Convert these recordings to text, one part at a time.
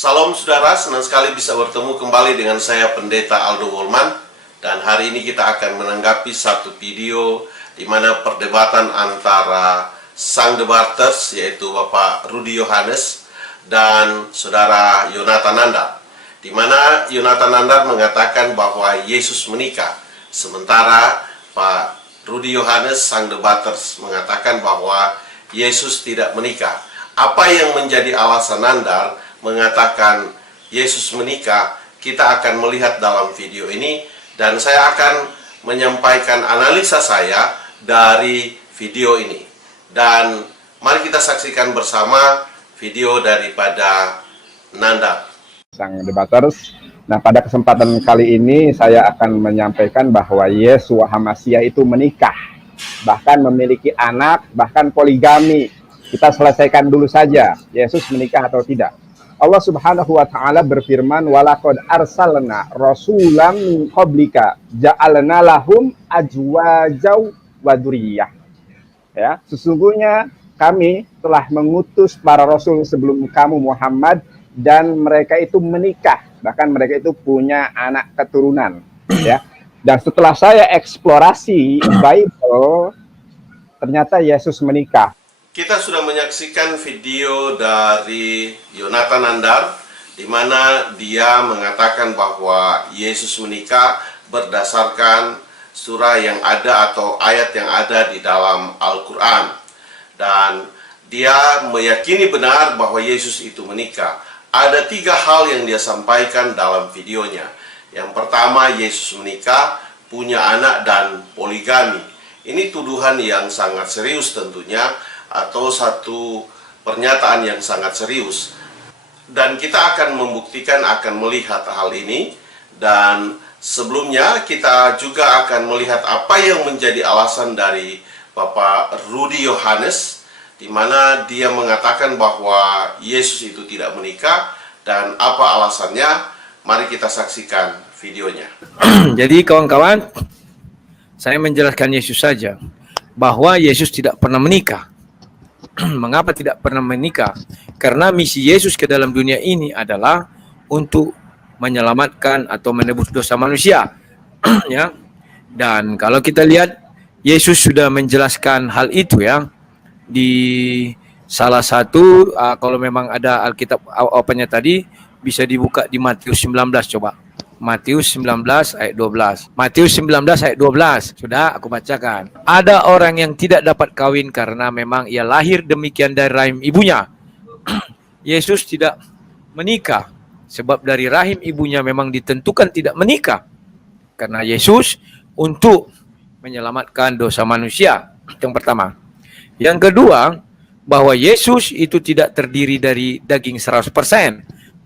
Salam saudara, senang sekali bisa bertemu kembali dengan saya Pendeta Aldo Wolman. Dan hari ini kita akan menanggapi satu video di mana perdebatan antara sang debaters, yaitu Bapak Rudy Yohanes dan saudara Yonatan Nandar, di mana Yonatan Nandar mengatakan bahwa Yesus menikah, sementara Pak Rudy Yohanes, sang debaters, mengatakan bahwa Yesus tidak menikah. Apa yang menjadi alasan Nandar mengatakan Yesus menikah, kita akan melihat dalam video ini, dan saya akan menyampaikan analisa saya dari video ini. Dan mari kita saksikan bersama video daripada Nandar, sang debaters. Nah, pada kesempatan kali ini saya akan menyampaikan bahwa Yeshua HaMasyiah itu menikah, bahkan memiliki anak, bahkan poligami. Kita selesaikan dulu saja, Yesus menikah atau tidak. Allah Subhanahu wa taala berfirman, "Walaqad arsalna rasulam min qablika ja'alna lahum azwajaw wa dzurriyyah." Ya, sesungguhnya kami telah mengutus para rasul sebelum kamu Muhammad, dan mereka itu menikah, bahkan mereka itu punya anak keturunan, ya. Dan setelah saya eksplorasi Bible, ternyata Yesus menikah. kita sudah menyaksikan video dari Yonatan Nandar, di mana dia mengatakan bahwa Yesus menikah berdasarkan surah yang ada atau ayat yang ada di dalam Al-Quran. Dan dia meyakini benar bahwa Yesus itu menikah. Ada 3 hal yang dia sampaikan dalam videonya. Yang pertama, Yesus menikah, punya anak, dan poligami. Ini tuduhan yang sangat serius tentunya, atau satu pernyataan yang sangat serius. Dan kita akan membuktikan, akan melihat hal ini. Dan sebelumnya kita juga akan melihat apa yang menjadi alasan dari Bapak Rudy Yohanes, di mana dia mengatakan bahwa Yesus itu tidak menikah, dan apa alasannya. Mari kita saksikan videonya. Jadi kawan-kawan, saya menjelaskan Yesus saja, bahwa Yesus tidak pernah menikah. Mengapa tidak pernah menikah? Karena misi Yesus ke dalam dunia ini adalah untuk menyelamatkan atau menebus dosa manusia. Ya. Dan kalau kita lihat, Yesus sudah menjelaskan hal itu, ya, di salah satu, kalau memang ada Alkitab opennya tadi, bisa dibuka di Matius 19, coba. Matius 19 ayat 12. Matius 19 ayat 12. Sudah aku bacakan. Ada orang yang tidak dapat kawin karena memang ia lahir demikian dari rahim ibunya. Yesus tidak menikah sebab dari rahim ibunya memang ditentukan tidak menikah. Karena Yesus untuk menyelamatkan dosa manusia. Yang pertama. Yang kedua, bahwa Yesus itu tidak terdiri dari daging 100%,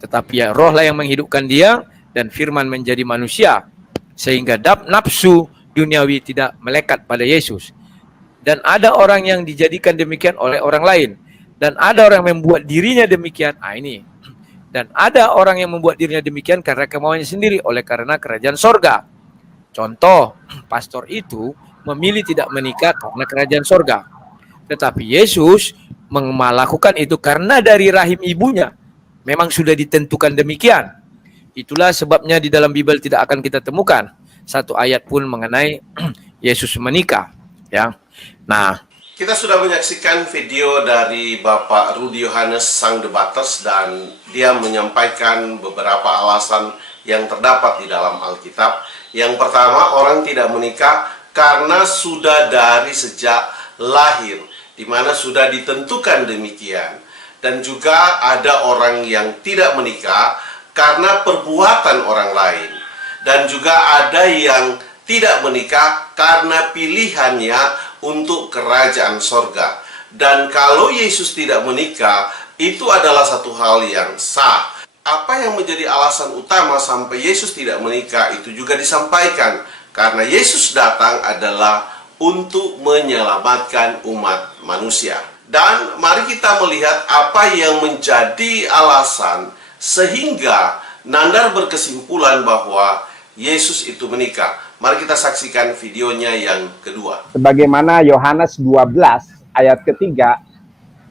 tetapi ya roh lah yang menghidupkan dia, dan firman menjadi manusia, sehingga nafsu duniawi tidak melekat pada Yesus. Dan ada orang yang dijadikan demikian oleh orang lain, dan ada orang yang membuat dirinya demikian. Ini. Dan ada orang yang membuat dirinya demikian karena kemauannya sendiri, oleh karena kerajaan sorga. Contoh, pastor itu memilih tidak menikah karena kerajaan sorga. Tetapi Yesus melakukan itu karena dari rahim ibunya memang sudah ditentukan demikian. Itulah sebabnya di dalam Bible tidak akan kita temukan satu ayat pun mengenai Yesus menikah, ya. Nah, kita sudah menyaksikan video dari Bapak Rudy Yohanes, sang debaters, dan dia menyampaikan beberapa alasan yang terdapat di dalam Alkitab. Yang pertama, orang tidak menikah karena sudah dari sejak lahir, di mana sudah ditentukan demikian. Dan juga ada orang yang tidak menikah karena perbuatan orang lain. Dan juga ada yang tidak menikah karena pilihannya untuk kerajaan sorga. Dan kalau Yesus tidak menikah, itu adalah satu hal yang sah. Apa yang menjadi alasan utama sampai Yesus tidak menikah itu juga disampaikan. Karena Yesus datang adalah untuk menyelamatkan umat manusia. Dan mari kita melihat apa yang menjadi alasan sehingga Nandar berkesimpulan bahwa Yesus itu menikah. Mari kita saksikan videonya yang kedua. Sebagaimana Yohanes 12 ayat ketiga,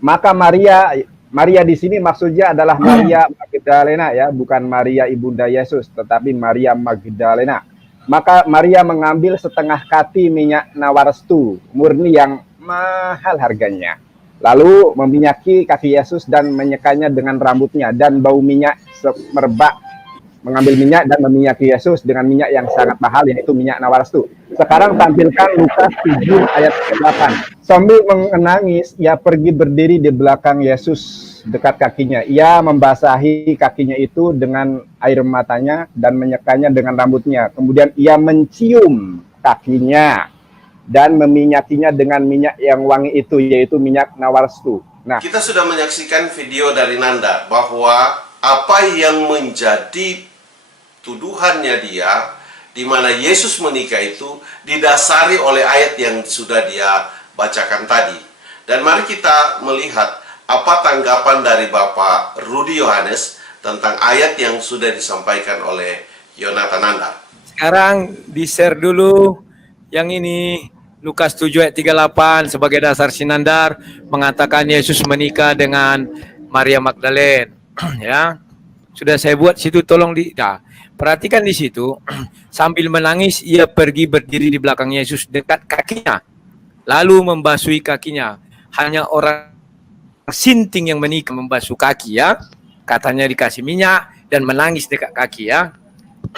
maka Maria Maria di sini maksudnya adalah Maria Magdalena ya, bukan Maria ibunda Yesus, tetapi Maria Magdalena. Maka Maria mengambil setengah kati minyak nawarestu murni yang mahal harganya. Lalu meminyaki kaki Yesus dan menyekanya dengan rambutnya, dan bau minyak semerbak. Mengambil minyak dan meminyaki Yesus dengan minyak yang sangat mahal, yaitu minyak nawarestu. Sekarang tampilkan Lukas 7 ayat 8. Sambil menangis, ia pergi berdiri di belakang Yesus dekat kakinya. Ia membasahi kakinya itu dengan air matanya dan menyekanya dengan rambutnya. Kemudian ia mencium kakinya dan meminyakinya dengan minyak yang wangi itu, yaitu minyak nawarestu. Nah, Kita sudah menyaksikan video dari Nanda bahwa apa yang menjadi tuduhannya dia, di mana Yesus menikah itu didasari oleh ayat yang sudah dia bacakan tadi. Dan mari kita melihat apa tanggapan dari Bapak Rudi Yohanes tentang ayat yang sudah disampaikan oleh Yonatan Nanda. Sekarang di-share dulu yang ini, Lukas 7 ayat 38 sebagai dasar sinandar mengatakan Yesus menikah dengan Maria Magdalena. Ya, sudah saya buat situ, tolong perhatikan di situ. Sambil menangis ia pergi berdiri di belakang Yesus dekat kakinya, lalu membasuhi kakinya. Hanya orang sinting yang menikah membasuh kaki ya. Katanya dikasih minyak dan menangis dekat kaki ya.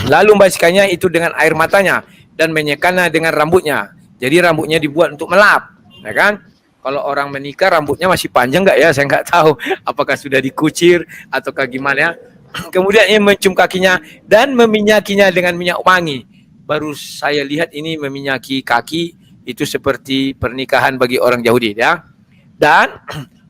Lalu membasuhkannya itu dengan air matanya dan menyekanya dengan rambutnya. Jadi rambutnya dibuat untuk melap, ya kan? Kalau orang menikah rambutnya masih panjang nggak ya? Saya nggak tahu apakah sudah dikucir ataukah gimana ya. Kemudian ia mencium kakinya dan meminyakinya dengan minyak wangi. Baru saya lihat ini meminyaki kaki itu seperti pernikahan bagi orang Yahudi ya. Dan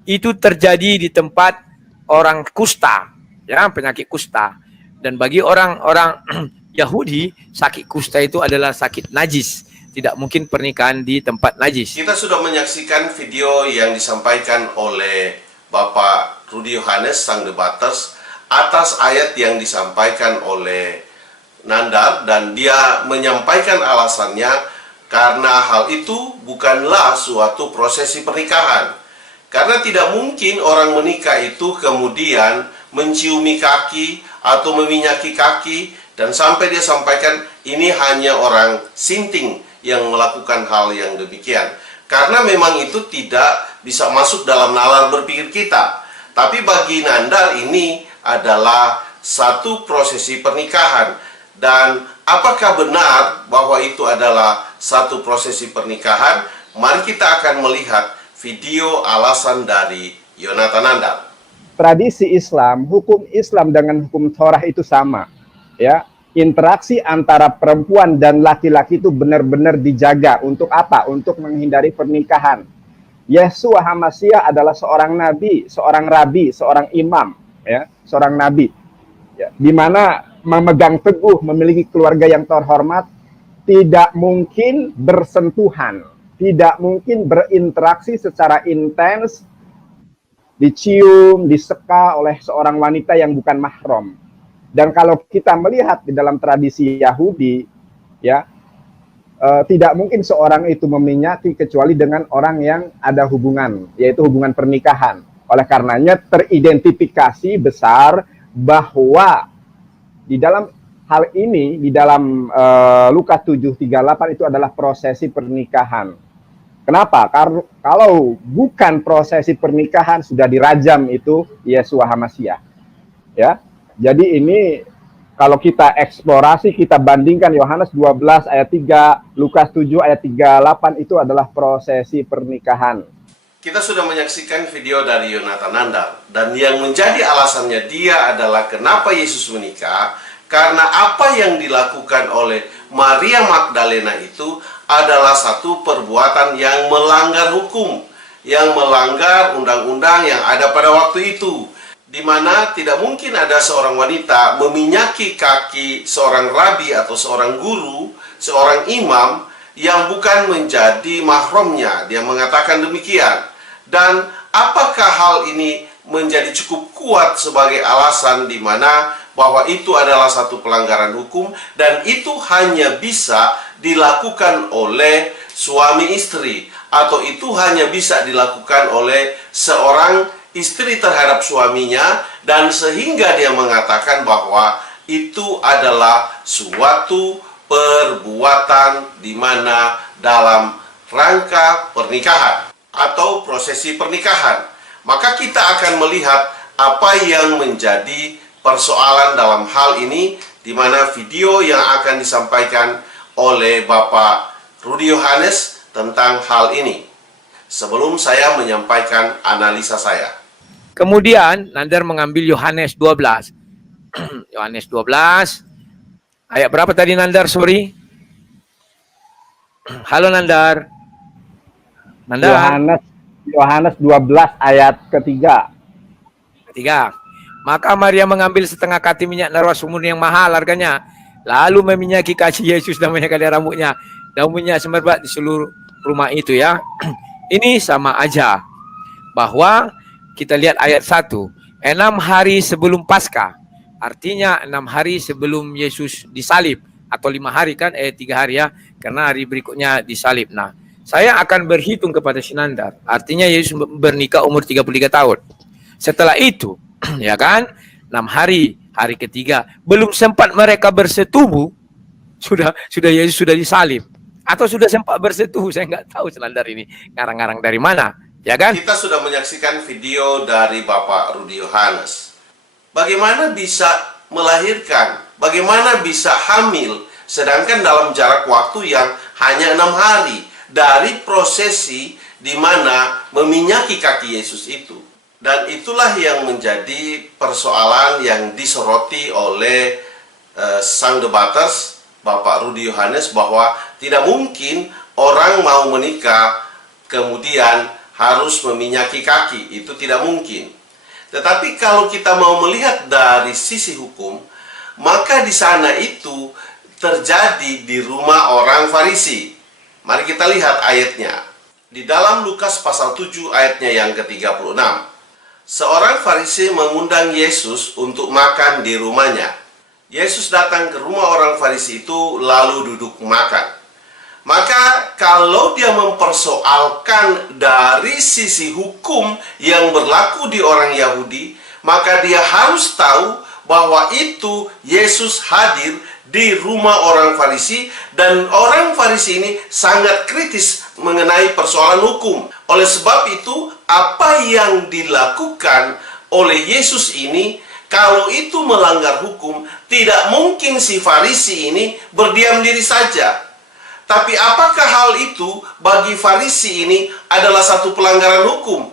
itu terjadi di tempat orang kusta, ya, penyakit kusta. Dan bagi orang-orang Yahudi, sakit kusta itu adalah sakit najis. Tidak mungkin pernikahan di tempat najis. Kita sudah menyaksikan video yang disampaikan oleh Bapak Rudi Yohanes, sang debaters, atas ayat yang disampaikan oleh Nandar, dan dia menyampaikan alasannya karena hal itu bukanlah suatu prosesi pernikahan. Karena tidak mungkin orang menikah itu kemudian menciumi kaki atau meminyaki kaki, dan sampai dia sampaikan ini hanya orang sinting yang melakukan hal yang demikian. Karena memang itu tidak bisa masuk dalam nalar berpikir kita. Tapi bagi Nandar ini adalah satu prosesi pernikahan. Dan apakah benar bahwa itu adalah satu prosesi pernikahan? Mari kita akan melihat video alasan dari Yonatan Nandar. tradisi Islam, hukum Islam dengan hukum Torah itu sama. Ya, interaksi antara perempuan dan laki-laki itu benar-benar dijaga. Untuk apa? Untuk menghindari pernikahan. Yeshua HaMasyiah adalah seorang nabi, seorang rabi, seorang imam, ya, seorang nabi, ya, di mana memegang teguh memiliki keluarga yang terhormat, tidak mungkin bersentuhan, tidak mungkin berinteraksi secara intens, dicium, diseka oleh seorang wanita yang bukan mahram. Dan kalau kita melihat di dalam tradisi Yahudi, ya, tidak mungkin seorang itu meminyaki kecuali dengan orang yang ada hubungan, yaitu hubungan pernikahan. Oleh karenanya teridentifikasi besar bahwa di dalam hal ini, di dalam Lukas 7:38 itu adalah prosesi pernikahan. Kenapa? Karena kalau bukan prosesi pernikahan sudah dirajam itu Yeshua HaMasyiah. Ya. Jadi ini kalau kita eksplorasi, kita bandingkan Yohanes 12 ayat 3, Lukas 7 ayat 38 itu adalah prosesi pernikahan. Kita sudah menyaksikan video dari Yonatan Nandar, dan yang menjadi alasannya dia adalah kenapa Yesus menikah, karena apa yang dilakukan oleh Maria Magdalena itu adalah satu perbuatan yang melanggar hukum, yang melanggar undang-undang yang ada pada waktu itu, di mana tidak mungkin ada seorang wanita meminyaki kaki seorang rabi atau seorang guru, seorang imam yang bukan menjadi mahramnya. Dia mengatakan demikian. Dan apakah hal ini menjadi cukup kuat sebagai alasan di mana bahwa itu adalah satu pelanggaran hukum, dan itu hanya bisa dilakukan oleh suami istri, atau itu hanya bisa dilakukan oleh seorang istri terhadap suaminya, dan sehingga dia mengatakan bahwa itu adalah suatu perbuatan di mana dalam rangka pernikahan atau prosesi pernikahan. Maka kita akan melihat apa yang menjadi persoalan dalam hal ini, di mana video yang akan disampaikan oleh Bapak Rudi Yohanes tentang hal ini. Sebelum saya menyampaikan analisa saya. Kemudian Nandar mengambil Yohanes 12. Yohanes 12. Ayat berapa tadi Nandar? Sorry. Halo Nandar. Nandar. Yohanes 12 ayat ketiga. 3. Maka Maria mengambil setengah kati minyak narwastumun yang mahal harganya, lalu meminyaki kaki Yesus dan menyakali rambutnya, dan minyak semerbak di seluruh rumah itu ya. Ini sama aja. Bahwa kita lihat ayat 1. 6 hari sebelum Paskah. Artinya 6 hari sebelum Yesus disalib. Atau 5 hari kan, 3 hari ya. Karena hari berikutnya disalib. Nah, saya akan berhitung kepada Sinandar. Artinya Yesus bernikah umur 33 tahun. Setelah itu, ya kan, 6 hari, hari ketiga, belum sempat mereka bersetubuh, sudah Yesus sudah disalib. Atau sudah sempat bersetubuh, saya nggak tahu Sinandar ini ngarang-ngarang dari mana, ya kan? Kita sudah menyaksikan video dari Bapak Rudi Yohanes. Bagaimana bisa melahirkan, bagaimana bisa hamil, sedangkan dalam jarak waktu yang hanya 6 hari dari prosesi di mana meminyaki kaki Yesus itu. Dan itulah yang menjadi persoalan yang disoroti oleh sang debaters, Bapak Rudi Yohanes, bahwa tidak mungkin orang mau menikah kemudian harus meminyaki kaki. Itu tidak mungkin. Tetapi kalau kita mau melihat dari sisi hukum, maka di sana itu terjadi di rumah orang Farisi. Mari kita lihat ayatnya. Di dalam Lukas pasal 7 ayatnya yang ke-36. Seorang Farisi mengundang Yesus untuk makan di rumahnya. Yesus datang ke rumah orang Farisi itu lalu duduk makan. Maka kalau dia mempersoalkan dari sisi hukum yang berlaku di orang Yahudi, maka dia harus tahu bahwa itu Yesus hadir di rumah orang Farisi, dan orang Farisi ini sangat kritis mengenai persoalan hukum. Oleh sebab itu, apa yang dilakukan oleh Yesus ini, kalau itu melanggar hukum, tidak mungkin si Farisi ini berdiam diri saja. Tapi apakah hal itu bagi Farisi ini adalah satu pelanggaran hukum?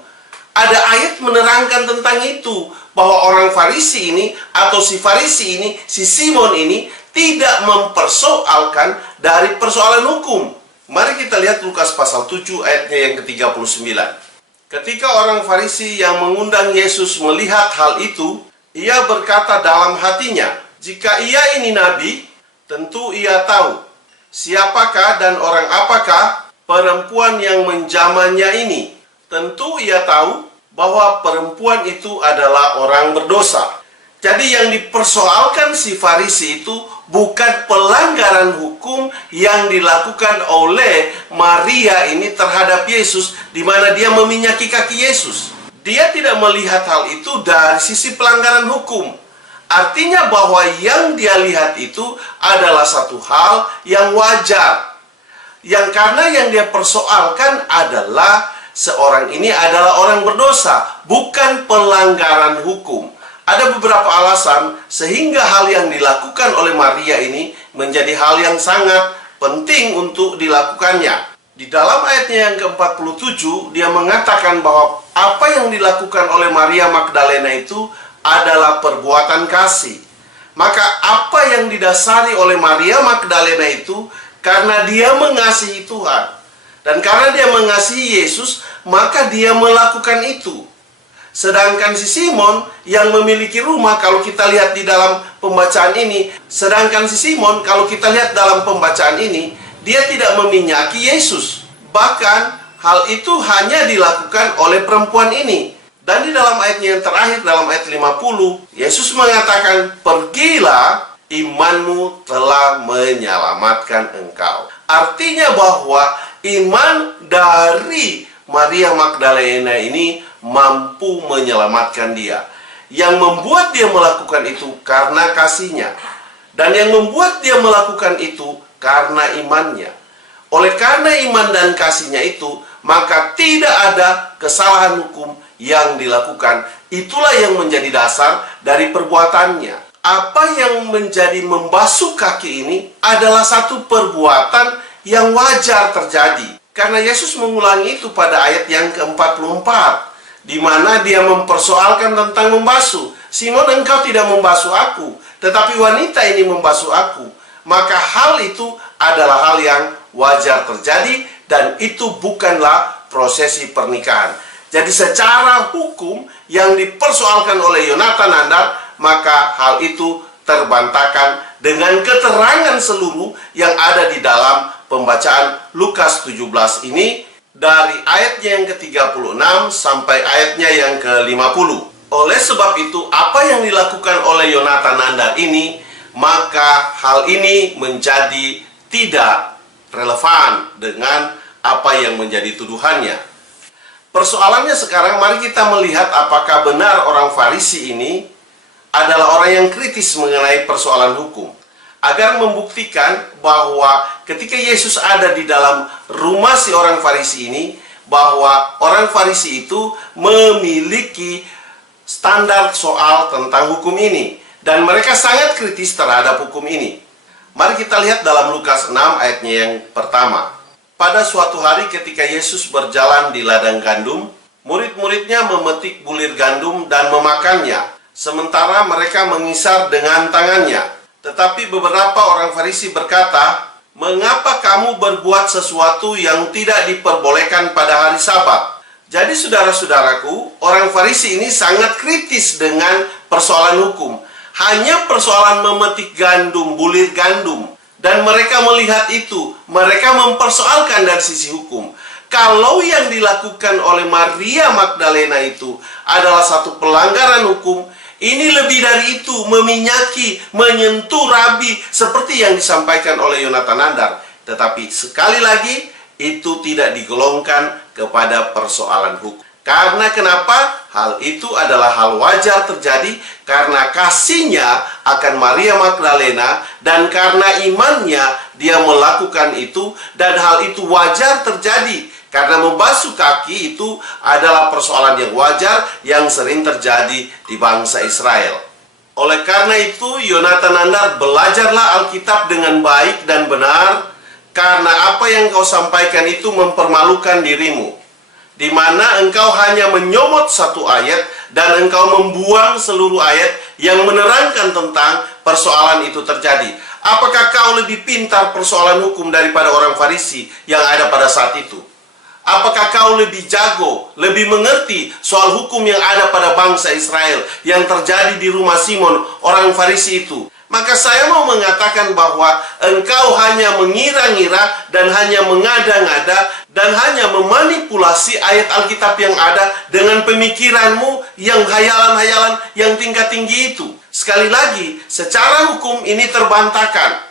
Ada ayat menerangkan tentang itu, bahwa orang Farisi ini atau si Farisi ini, si Simon ini tidak mempersoalkan dari persoalan hukum. Mari kita lihat Lukas pasal 7 ayatnya yang ke-39. Ketika orang Farisi yang mengundang Yesus melihat hal itu, ia berkata dalam hatinya, jika ia ini nabi, tentu ia tahu siapakah dan orang apakah perempuan yang menjamannya ini. Tentu ia tahu bahwa perempuan itu adalah orang berdosa. Jadi yang dipersoalkan si Farisi itu bukan pelanggaran hukum yang dilakukan oleh Maria ini terhadap Yesus, di mana dia meminyaki kaki Yesus. Dia tidak melihat hal itu dari sisi pelanggaran hukum. Artinya bahwa yang dia lihat itu adalah satu hal yang wajar. Yang karena yang dia persoalkan adalah seorang ini adalah orang berdosa, bukan pelanggaran hukum. Ada beberapa alasan sehingga hal yang dilakukan oleh Maria ini menjadi hal yang sangat penting untuk dilakukannya. Di dalam ayatnya yang ke-47, dia mengatakan bahwa apa yang dilakukan oleh Maria Magdalena itu adalah perbuatan kasih. Maka apa yang didasari oleh Maria Magdalena itu karena dia mengasihi Tuhan. Dan karena dia mengasihi Yesus, maka dia melakukan itu. Sedangkan si Simon yang memiliki rumah, kalau kita lihat di dalam pembacaan ini, dia tidak meminyaki Yesus. Bahkan hal itu hanya dilakukan oleh perempuan ini. Dan di dalam ayatnya yang terakhir, dalam ayat 50, Yesus mengatakan, pergilah, imanmu telah menyelamatkan engkau. Artinya bahwa iman dari Maria Magdalena ini mampu menyelamatkan dia. Yang membuat dia melakukan itu karena kasihnya. Dan yang membuat dia melakukan itu karena imannya. Oleh karena iman dan kasihnya itu, maka tidak ada kesalahan hukum yang dilakukan. Itulah yang menjadi dasar dari perbuatannya. Apa yang menjadi membasuh kaki ini adalah satu perbuatan yang wajar terjadi. Karena Yesus mengulangi itu pada ayat yang ke-44, di mana dia mempersoalkan tentang membasuh. Simon, engkau tidak membasuh aku, tetapi wanita ini membasuh aku. Maka hal itu adalah hal yang wajar terjadi, dan itu bukanlah prosesi pernikahan. Jadi secara hukum yang dipersoalkan oleh Yonatan Nandar, maka hal itu terbantahkan dengan keterangan seluruh yang ada di dalam pembacaan Lukas 17 ini, dari ayatnya yang ke-36 sampai ayatnya yang ke-50. Oleh sebab itu, apa yang dilakukan oleh Yonatan Nandar ini, maka hal ini menjadi tidak relevan dengan apa yang menjadi tuduhannya. Persoalannya sekarang, mari kita melihat apakah benar orang Farisi ini adalah orang yang kritis mengenai persoalan hukum. Agar membuktikan bahwa ketika Yesus ada di dalam rumah si orang Farisi ini, bahwa orang Farisi itu memiliki standar soal tentang hukum ini, dan mereka sangat kritis terhadap hukum ini. Mari kita lihat dalam Lukas 6 ayatnya yang pertama. Pada suatu hari ketika Yesus berjalan di ladang gandum, murid-muridnya memetik bulir gandum dan memakannya, sementara mereka mengisar dengan tangannya. Tetapi beberapa orang Farisi berkata, "Mengapa kamu berbuat sesuatu yang tidak diperbolehkan pada hari Sabat?" Jadi saudara-saudaraku, orang Farisi ini sangat kritis dengan persoalan hukum. Hanya persoalan memetik gandum, bulir gandum. Dan mereka melihat itu, mereka mempersoalkan dari sisi hukum. Kalau yang dilakukan oleh Maria Magdalena itu adalah satu pelanggaran hukum, ini lebih dari itu, meminyaki, menyentuh rabi, seperti yang disampaikan oleh Yonatan Nandar. Tetapi sekali lagi, itu tidak digolongkan kepada persoalan hukum. Karena kenapa? Hal itu adalah hal wajar terjadi karena kasihnya akan Maria Magdalena, dan karena imannya dia melakukan itu, dan hal itu wajar terjadi. Karena membasuh kaki itu adalah persoalan yang wajar yang sering terjadi di bangsa Israel. Oleh karena itu, Yonatan Nandar, belajarlah Alkitab dengan baik dan benar, karena apa yang kau sampaikan itu mempermalukan dirimu, di mana engkau hanya menyomot satu ayat dan engkau membuang seluruh ayat yang menerangkan tentang persoalan itu terjadi. Apakah kau lebih pintar persoalan hukum daripada orang Farisi yang ada pada saat itu? Apakah kau lebih jago, lebih mengerti soal hukum yang ada pada bangsa Israel yang terjadi di rumah Simon, orang Farisi itu? Maka saya mau mengatakan bahwa engkau hanya mengira-ngira dan hanya mengada-ngada dan hanya memanipulasi ayat Alkitab yang ada dengan pemikiranmu yang hayalan-hayalan yang tingkat tinggi itu. Sekali lagi, secara hukum ini terbantahkan.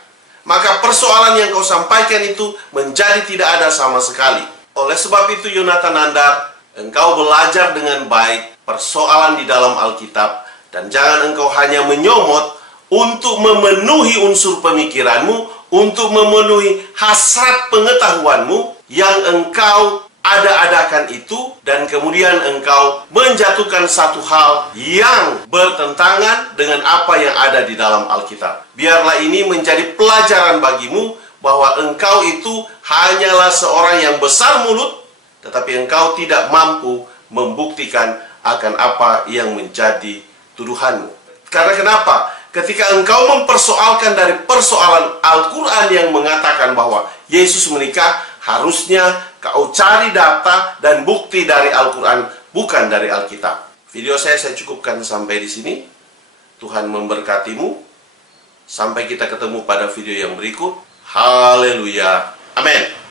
Maka persoalan yang kau sampaikan itu menjadi tidak ada sama sekali. Oleh sebab itu, Yonatan Nandar, engkau belajar dengan baik persoalan di dalam Alkitab, dan jangan engkau hanya menyomot untuk memenuhi unsur pemikiranmu, untuk memenuhi hasrat pengetahuanmu yang engkau ada-adakan itu, dan kemudian engkau menjatuhkan satu hal yang bertentangan dengan apa yang ada di dalam Alkitab. Biarlah ini menjadi pelajaran bagimu, bahwa engkau itu hanyalah seorang yang besar mulut, tetapi engkau tidak mampu membuktikan akan apa yang menjadi tuduhanmu. Karena kenapa? Ketika engkau mempersoalkan dari persoalan Al-Quran yang mengatakan bahwa Yesus menikah, harusnya kau cari data dan bukti dari Al-Quran, bukan dari Alkitab. Video saya cukupkan sampai di sini. Tuhan memberkatimu. Sampai kita ketemu pada video yang berikut. Haleluya. Amin.